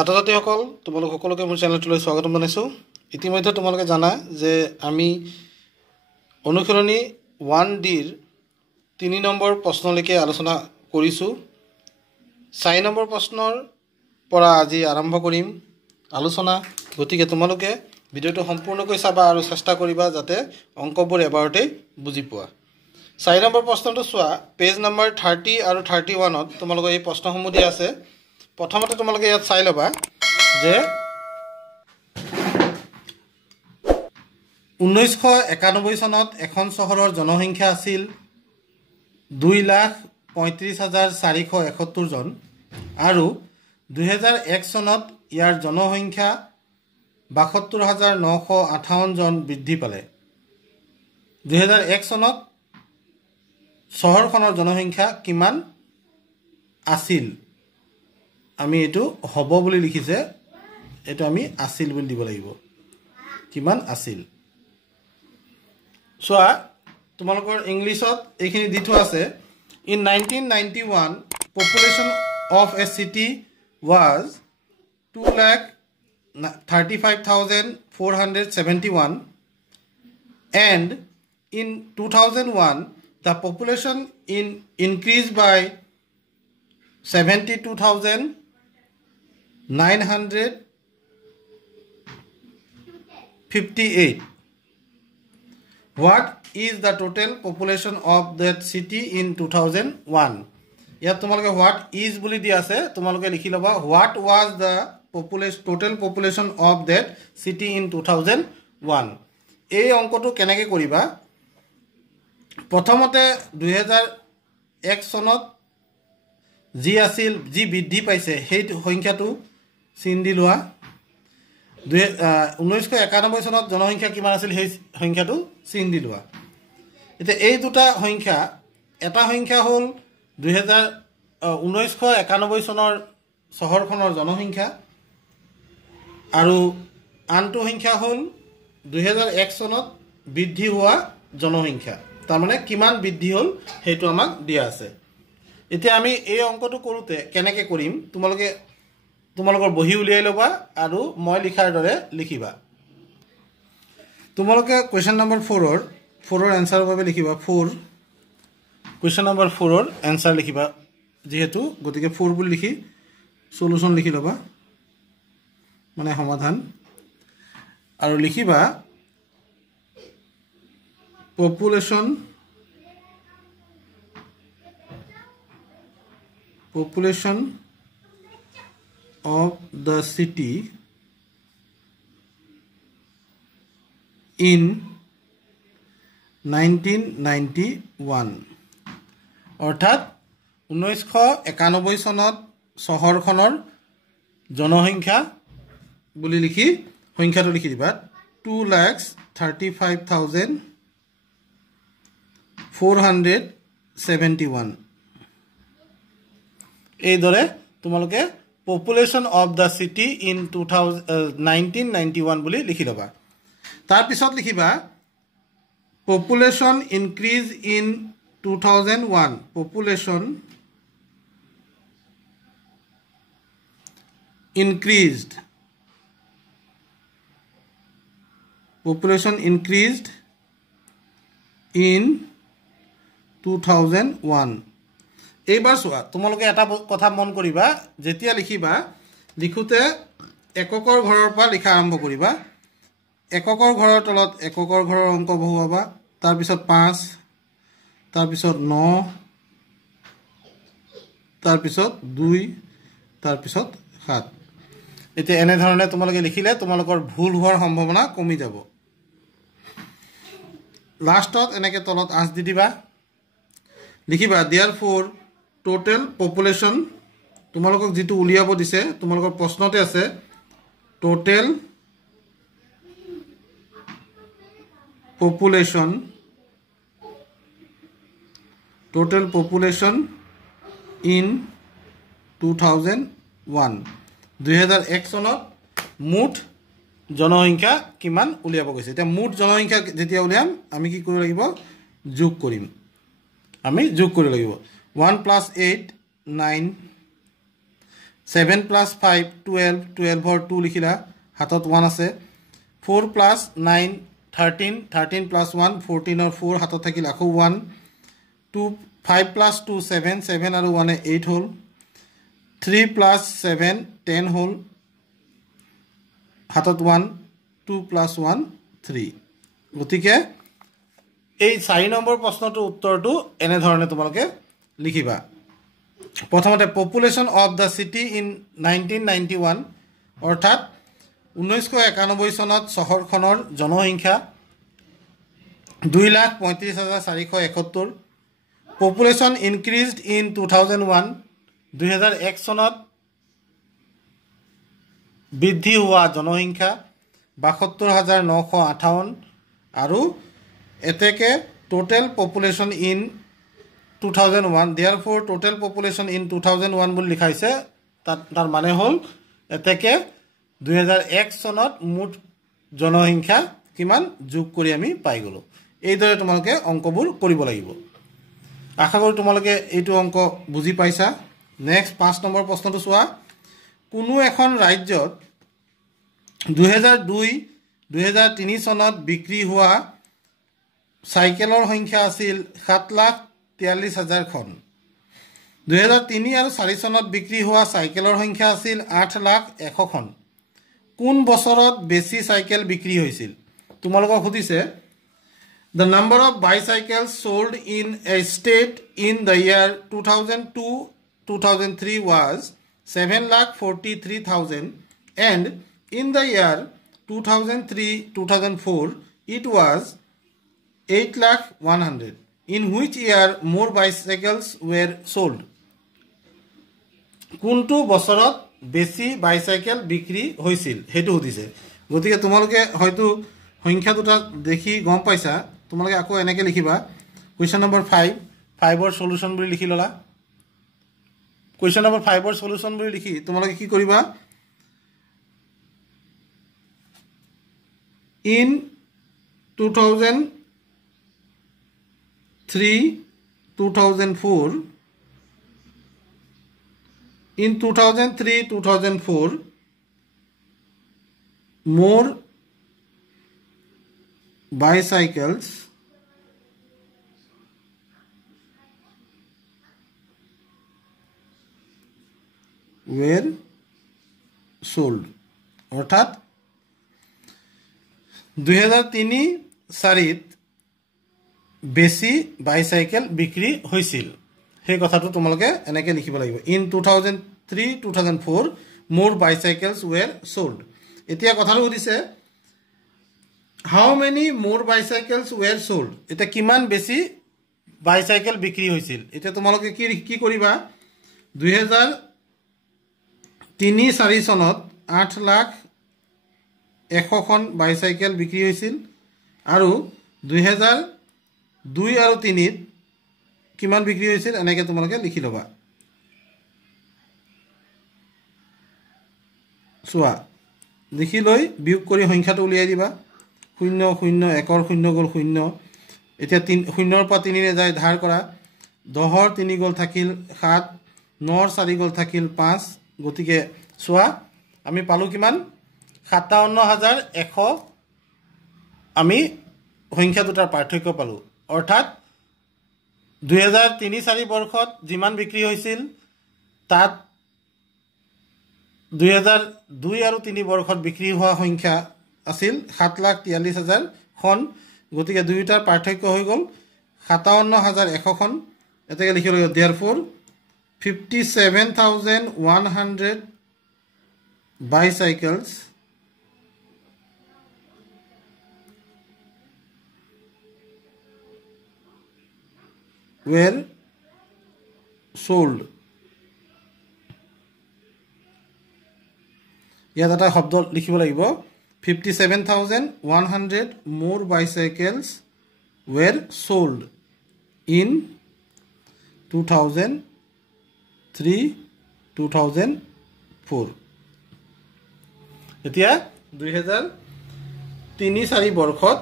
ছাত্ৰ ছাত্ৰীসকল তোমালোক সকলোকে মোৰ চেনেলটোলৈ স্বাগতম জনাইছোঁ। ইতিমধ্যে তোমালোকে জানা যে আমি অনুশীলনী 1ডিৰ 3 নম্বৰ প্ৰশ্নলৈকে আলোচনা কৰিছোঁ। 4 নম্বৰ প্ৰশ্নৰ পৰা আজি আৰম্ভ কৰিম আলোচনা। গতিকে তোমালোকে ভিডিঅ'টো সম্পূৰ্ণকৈ চাবা আৰু চেষ্টা কৰিবা যাতে অংকবোৰ এবাৰতে বুজি পোৱা। 4 নম্বৰ প্ৰশ্নটো চোৱা, পেজ নম্বৰ 30 আৰু 31ত তোমালোকৰ এই প্ৰশ্নসমূহ দিয়া আছে। প্ৰথমতে তোমালোকে ইয়াত চাই ল'বা যে 1991 চনত এখন চহৰৰ জনসংখ্যা আছিল 2,35,471 জন আৰু 2001 চনত ইয়াৰ জনসংখ্যা 72,958 জন বৃদ্ধি পালে। 2001 চনত চহৰখনৰ জনসংখ্যা কিমান আছিল? আমি এটো হ'ব বুলি লিখিছে, এটো আমি আছিল বুলি দিব লাগিব। কিমান আছিল চোৱা, তোমালোকৰ ইংলিছত এইখিনি দি থোৱা আছে। In 1991 population of a city was 2,35,471 and in 2001 the population increased by 72,958. What is the total population of that city in 2001? ইয়াত তোমালোকে what is বুলি দি আছে, তোমালোকে লিখি লবা what was the total population of that city in 2001. এই অংকটো কেনেকৈ কৰিবা? প্ৰথমতে 2001 চনত যি বৃদ্ধি পাইছে সেই সংখ্যাটো চিন দি লোৱা। 1991 চনত জনসংখ্যা কিমান আছিল সেই সংখ্যাটো চিন দি লোৱা। এতিয়া এই দুটা সংখ্যা, এটা সংখ্যা হ'ল 1991 চনৰ চহৰখনৰ জনসংখ্যা আৰু আনটো সংখ্যা হ'ল 2001 চনত বৃদ্ধি হোৱা জনসংখ্যা। তাৰমানে কিমান বৃদ্ধি হ'ল সেইটো আমাক দিয়া আছে। এতিয়া আমি এই অংকটো কৰোঁতে কেনেকৈ কৰিম, তোমালোকৰ বহি উলিয়াই ল'বা আৰু মই লিখাৰ দৰে লিখিবা। তোমালোকে কুৱেশ্যন নম্বৰ 4ৰ এনচাৰৰ বাবে লিখিবা 4। কুৱেশ্যন নম্বৰ 4ৰ এনচাৰ লিখিবা যিহেতু, গতিকে 4 বুলি লিখি সলিউশ্যন লিখি ল'বা, মানে সমাধান। আৰু লিখিবা population of the city in 1991, অৰ্থাৎ 1991 চনত চহৰখনৰ জনসংখ্যা বুলি লিখি সংখ্যাটো লিখি দিবা 2,35,471। এইদৰে তোমালোকে population of the city in 1991 বুলি লিখি ল'বা। তাৰপিছত লিখিবা population increase in 2001। Population increased in 2001। এইবাৰ চোৱা, তোমালোকে এটা কথা মন কৰিবা, যেতিয়া লিখিবা লিখোঁতে এককৰ ঘৰৰ পৰা লিখা আৰম্ভ কৰিবা। এককৰ ঘৰৰ তলত এককৰ ঘৰৰ অংক বহুৱাবা, তাৰপিছত 5, তাৰপিছত 9, তাৰপিছত 2, তাৰপিছত 7। এতিয়া এনেধৰণে তোমালোকে লিখিলে তোমালোকৰ ভুল হোৱাৰ সম্ভাৱনা কমি যাব। লাষ্টত এনেকৈ তলত আঁচ দি দিবা, লিখিবা therefore total population, তোমালোকক যিটো উলিয়াব দিছে তোমালোকৰ প্ৰশ্নতে আছে total population in 2001। 2001 চনত মুঠ জনসংখ্যা কিমান উলিয়াব গৈছে। এতিয়া মুঠ জনসংখ্যা যেতিয়া উলিয়াম আমি কি কৰিব লাগিব? যোগ কৰিম। আমি যোগ কৰিব লাগিব 1 + 8 9, 7 + 5 12 12 2 লিখিলা হাতত 1 আছে 4 + 9 13 13 + 1 14 4 হাতত থাকিল আকৌ 1 2 5 + 2 7 7 আৰু 1 8 হল 3 + 7 10 হল হাতত 1 2 + 1 3 গতিকে এই 4 নম্বৰ প্ৰশ্নটোৰ উত্তৰটো এনে ধৰণে তোমালোকে লিখিবা প্ৰথমতে population of the city in 1991 অৰ্থাৎ 1991 চনত চহৰখনৰ জনসংখ্যা 2,35,471 পপুলেশ্যন ইনক্ৰিজড ইন 2001 2001 চনত বৃদ্ধি হোৱা জনসংখ্যা 72,958 আৰু এতেকে total population in 2001 therefore total population in 2001 বুলি লিখা হৈছে তাৰ মানে হল এতেকে 2001 চনত মুঠ জনসংখ্যা কিমান যোগ কৰি আমি পাই গলো এইদৰে তোমালোকে অংকবোৰ কৰিব লাগিব আশা কৰো তোমালোকে এইটো অংক বুজি পাইছা নেক্সট 5 নম্বৰ প্ৰশ্নটো চোৱা কোনো এখন ৰাজ্যত 2002 2003 চনত বিক্ৰী হোৱা সাইকেলৰ সংখ্যা আছিল 7,43,000 খন 2003 আৰু 4 চনত বিক্ৰী হোৱা সাইকেলৰ সংখ্যা আছিল 8,01,000 খন কোন বছৰত বেছি সাইকেল বিক্ৰী হৈছিল তোমালোকক সুধিছে the number of bicycles sold in a state in the year 2002 2003 was 7,43,000 and in the year 2003 2004 it was 8,100 in which year more bicycles were sold কোনটো বছৰত বেছি বাইসাইকেল বিক্ৰী হৈছিল হেতু সুধিছে গতিকে তোমালোকে হয়তো সংখ্যা দুটা দেখি গম পাইছা তোমালোকে আকৌ এনেকে লিখিবা কোৱেশ্চন নম্বৰ 5 5 ৰ সলিউশন বুলি লিখি ললা কোৱেশ্চন নম্বৰ 5 ৰ সলিউশন বুলি লিখি তোমালোকে কি কৰিবা in 2003 2004 in 2003 2004 more bicycles were sold অর্থাৎ 2003 4ত বেছি বাইসাইকেল বিক্ৰী হৈছিল সেই কথাটো তোমালোকে এনেকে লিখিব লাগিব in 2003 2004 more bicycles were sold এতিয়া কথাটো সুধিছে how many more bicycles were sold এটা কিমান বেছি বাইসাইকেল বিক্ৰী হৈছিল এতিয়া তোমালোকে কি কৰিবা 2003 4 চনত 8,01,000 খন বাইসাইকেল বিক্ৰী হৈছিল আৰু 2002 আৰু 3 ত কিমান বিক্ৰী হৈছিল এনেকে তোমালোকে লিখি লবা সোৱা লিখি লৈ বিয়োগ কৰি সংখ্যাটো উলিয়াই দিবা 0 0 1 ৰ 0 গল 0 এতিয়া 0 ৰ পৰা 3 ৰে যায় ধাৰ কৰা 10 ৰ 3 গল থাকিল 7 9 ৰ 4 গল থাকিল 5 গতিকে সোৱা আমি পালো কিমান 57,100 আমি সংখ্যা দুটাৰ পাৰ্থক্য পালো অৰ্থাৎ 2003 4 বৰ্ষত যিমান বিক্ৰী হৈছিল তাত 2002 আৰু 3 বৰ্ষত বিক্ৰী হোৱা সংখ্যা আছিল 7,43,000 খন গতিকে দুইটাৰ পাৰ্থক্য হৈ গল 57,100 খন এতেকে লিখি লয় therefore 57,100 bicycles were sold ইয়াত এটা শব্দ লিখিব লাগিব 57,100 more bicycles were sold in 2003 2004 এতিয়া 2003 4 বৰ্ষত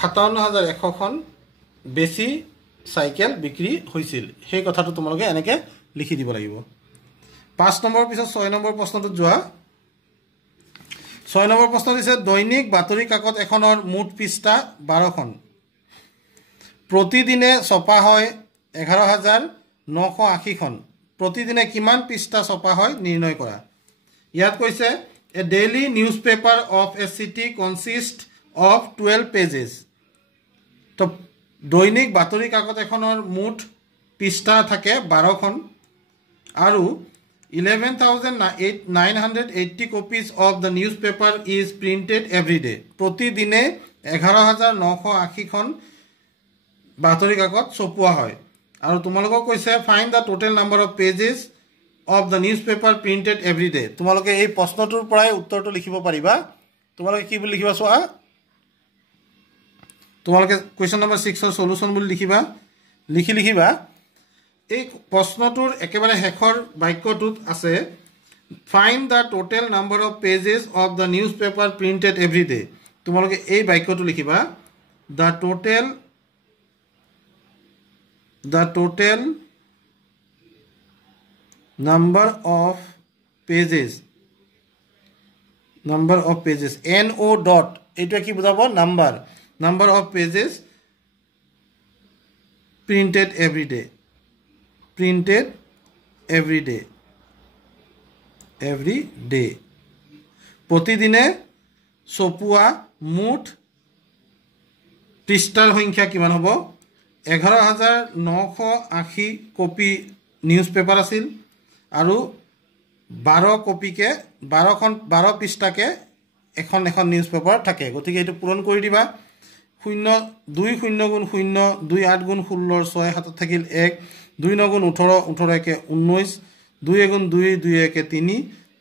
57,100 খন বেছি সাইকেল বিক্ৰী হৈছিল সেই কথাটো তোমালোকে এনেকে লিখি দিব লাগিব 5 নম্বৰৰ পিছত 6 নম্বৰ প্ৰশ্নটোত যোৱা 6 নম্বৰ প্ৰশ্ন দিছে দৈনিক বাতৰি কাকত এখনৰ মুঠ পৃষ্ঠা 12খন প্ৰতিদিনে ছপা হয় 11980খন প্ৰতিদিনে কিমান পৃষ্ঠা ছপা হয় নিৰ্ণয় কৰা ইয়াত কৈছে a daily newspaper of a city consists of 12 pages তো দৈনিক বাতৰি কাকত এখনৰ মুঠ পৃষ্ঠা থাকে 12খন আৰু 11980 copies of the newspaper is printed every day প্ৰতিদিনে 11980খন বাতৰি কাকত ছপোৱা হয় আৰু তোমালোকক কৈছে find the total number of pages of the newspaper printed every day তোমালোকে এই প্ৰশ্নটোৰ পৰাই উত্তৰটো লিখিব পাৰিবা তোমালোকে কি বুলি লিখিবা সোৱা তোমালোকে কোৱেশ্চন নম্বৰ 6 ৰ সলিউশন বুলি লিখিবা এই প্ৰশ্নটোৰ একেবাৰে শেষৰ বাক্যটোত আছে find the total number of pages of the newspaper printed every day তোমালোকে এই বাক্যটো লিখিবা the total number of pages no dot এটা কি বুঝাবো number of pages printed every day প্ৰতিদিনে ছপোৱা মুঠ পৃষ্ঠাৰ সংখ্যা কিমান হ'ব 11980 কপি নিউজ পেপাৰ আছিল আৰু 12 কপিকে 12 পৃষ্ঠাকে এখন নিউজ পেপাৰ থাকে গতিকে এটো পূৰণ কৰি দিবা 0 2 0 গুণ 0 2 8 গুণ 16 6 হাতত থাকিল 1 2 9 গুণ 18 18 একে 19 2 গুণ 2 2 একে 3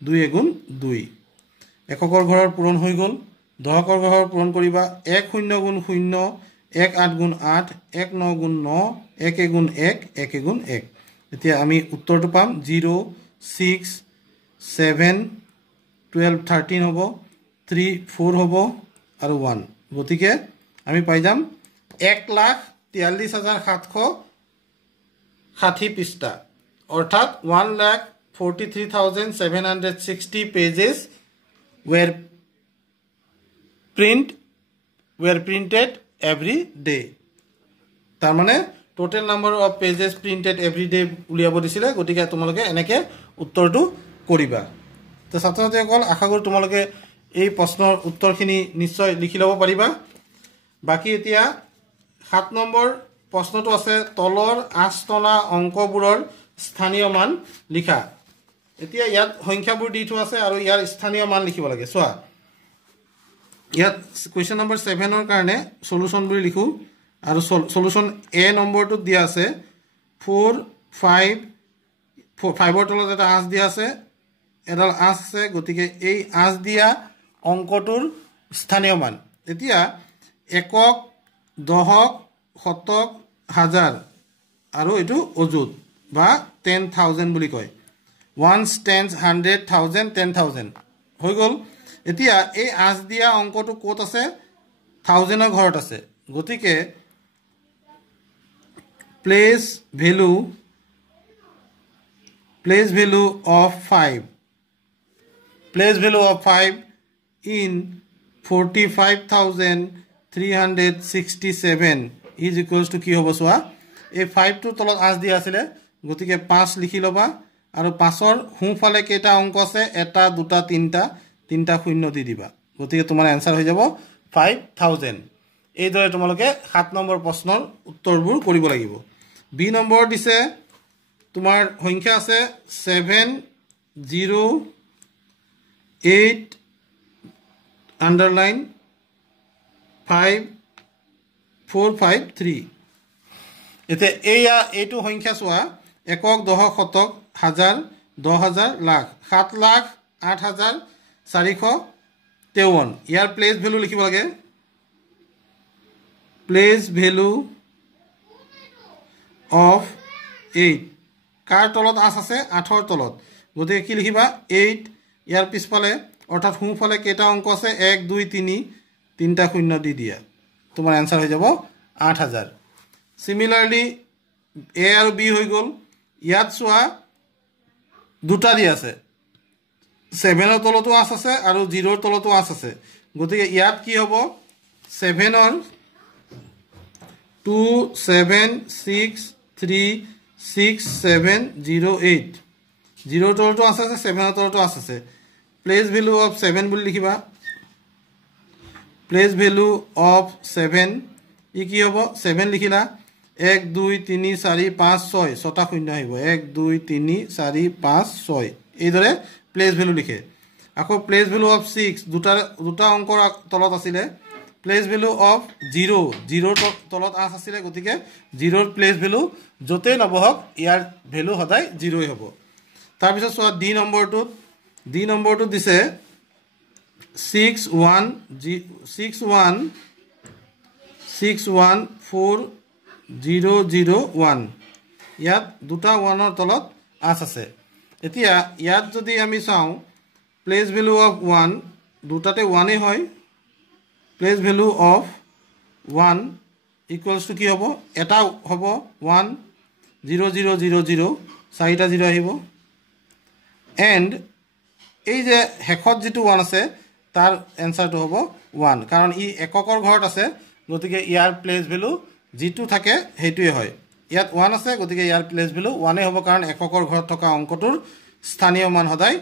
2 গুণ 2 এককৰ ঘৰৰ পূৰণ হৈ গল দহকৰ ঘৰৰ পূৰণ কৰিবা 1 0 গুণ 0 1 8 গুণ 8 1 9 গুণ 9 1 গুণ 1 1 গুণ 1 এতিয়া আমি উত্তৰটো পাম 0 6 7 12 13 হ'ব 3 4 হ'ব আৰু 1 গতিকে আমি পাই যাম 1,43,760 পৃষ্ঠা অৰ্থাৎ 1,43,760 pages were printed every day তাৰ মানে total number of pages printed every day উলিয়াব দিছিলে গতিকে তোমালোকে এনেকে উত্তৰটো কৰিবা তো ছাত্ৰছাত্ৰীসকল আশা কৰো তোমালোকে এই প্ৰশ্নৰ উত্তৰখিনি নিশ্চয় লিখি ল'ব পাৰিবা বাকি এতিয়া 7 নম্বৰ প্ৰশ্নটো আছে তলৰ আস্তনা অংকবোৰৰ স্থানীয় মান লিখা এতিয়া ইয়াত সংখ্যাবোৰ দি থোৱা আছে আৰু ইয়াৰ স্থানীয় মান লিখিব লাগে চোৱা ইয়াত কোৱেশ্চন নম্বৰ 7 ৰ কাৰণে সলিউশন বুলি লিখো আৰু সলিউশন এ নম্বৰটো দিয়া আছে 4 5 5 ৰ তলত এটা আঁচ দিয়া আছে এডাল আঁচ আছে গতিকে এই আঁচ দিয়া অংকটোৰ স্থানীয় মান এতিয়া একক দহক শতক হাজাৰ আৰু এটো অযুত বা 10000 বুলি কয় ones tens 100,000 10,000 হৈ গল এতিয়া এই আঁচ দিয়া অংকটো ক'ত আছে 1000 ৰ ঘৰত আছে গতিকে place value of 5 in 45,367 is equals to কি হ'ব সোৱা এই 5 টো তলত আঁচ দিয়া আছিল গতিকে 5 লিখি লবা আৰু 5 ৰ হুফালে কেটা অংক আছে এটা দুটা তিনটা শূন্য দি দিবা গতিকে তোমাৰ आंसर হৈ যাব 5000 এই দৰে তোমালোকে 7 নম্বৰ প্ৰশ্নৰ উত্তৰবোৰ কৰিব লাগিব বি নম্বৰ দিছে তোমাৰ সংখ্যা আছে 708 underline 5453 এতে এইটো সংখ্যা চোৱা একক দহক শতক হাজাৰ 10000 লাখ 7,08,453 ইয়াৰ প্লেস ভ্যালু লিখিব লাগে প্লেস ভ্যালু অফ 8 কাৰ তলত আছ আছে 8 ৰ তলত গতিকে কি লিখিবা 8 ইয়াৰ পিছফালে অৰ্থাৎ হুফালে কেটা অংক আছে 1 2 3 তিনটা শূন্য দি দিয়া তোমাৰ आंसर হৈ যাব 8000 সিমিলাৰলি এ আৰু বি হৈ গল ইয়াত চোৱা দুটা দি আছে 7 ৰ তলতো আছ আছে আৰু 0 ৰ তলতো আছ আছে গতিকে ইয়াত কি হ'ব 7 ৰ 2 7 6 3 6 7 0 8 0 ৰ তলতো আছ আছে 7 ৰ তলতো আছ আছে প্লেস ভ্যালু অফ 7 বুলি লিখিবা প্লেস ভ্যালু অফ 7 ই কি হ'ব 7 লিখিলা 1 2 3 4 5 6 ছটা শূন্য আহিব 1 2 3 4 5 6 এইদৰে প্লেস ভ্যালু লিখে আকৌ প্লেস ভ্যালু অফ 6 দুটা অংকৰ তলত আছিল প্লেস ভ্যালু অফ 0 0 তলত আছ আছিল গতিকে 0 ৰ প্লেস ভ্যালু যতে নবহক ইয়াৰ ভ্যালু সদায় 0 হ'ব তাৰ পিছত সোৱা ডি নম্বৰটো দিছে 6 1 4 0 0 1 ইয়াত দুটা 1 ৰ তলত আছ আছে এতিয়া ইয়াত যদি আমি চাওঁ প্লেস ভ্যালু অফ 1 দুটাতে 1 এ হয় place value of 1 equals to কি হ'ব এটা হ'ব 1 0 0 0 0 চাৰিটা 0 আহিব এন্ড এই যে হেকত যেটো 1 আছে তাৰ এনসাৰটো হ'ব 1 কাৰণ ই এককৰ ঘৰত আছে গতিকে ইয়াৰ প্লেস ভ্যালু যেটো থাকে হেতুৱে হয় ইয়াত 1 আছে গতিকে ইয়াৰ প্লেস ভ্যালু 1 এ হ'ব কাৰণ এককৰ ঘৰত থকা অংকটোৰ স্থানীয় মান সদায়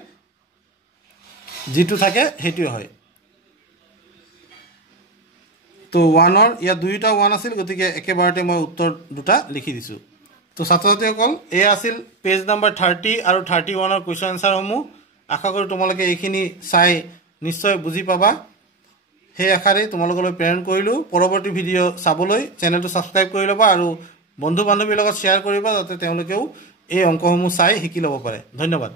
যেটো থাকে হেতুৱে হয় তো 1 ৰ ইয়া দুইটা 1 আছিল গতিকে একেবাৰতে মই উত্তৰ দুটা লিখি দিছো তো ছাত্ৰছাত্ৰীসকল এই আছিল পেজ নম্বৰ 30 আৰু 31 ৰ কোৱেশ্চন আনসাৰ সমূহ আশা কৰো তোমালোকে এইখিনি চাই নিশ্চয় বুজি পাবা হে আখাৰে তোমালোকলৈ প্ৰেৰণ কৰিলো পৰৱৰ্তী ভিডিঅ' চাবলৈ চেনেলটো সাবস্ক্ৰাইব কৰি লবা আৰু বন্ধু বান্ধৱীৰ লগত শেয়াৰ কৰিবা যাতে তেওঁলোকেও এই অংকসমূহ চাই শিকি ল'ব পাৰে ধন্যবাদ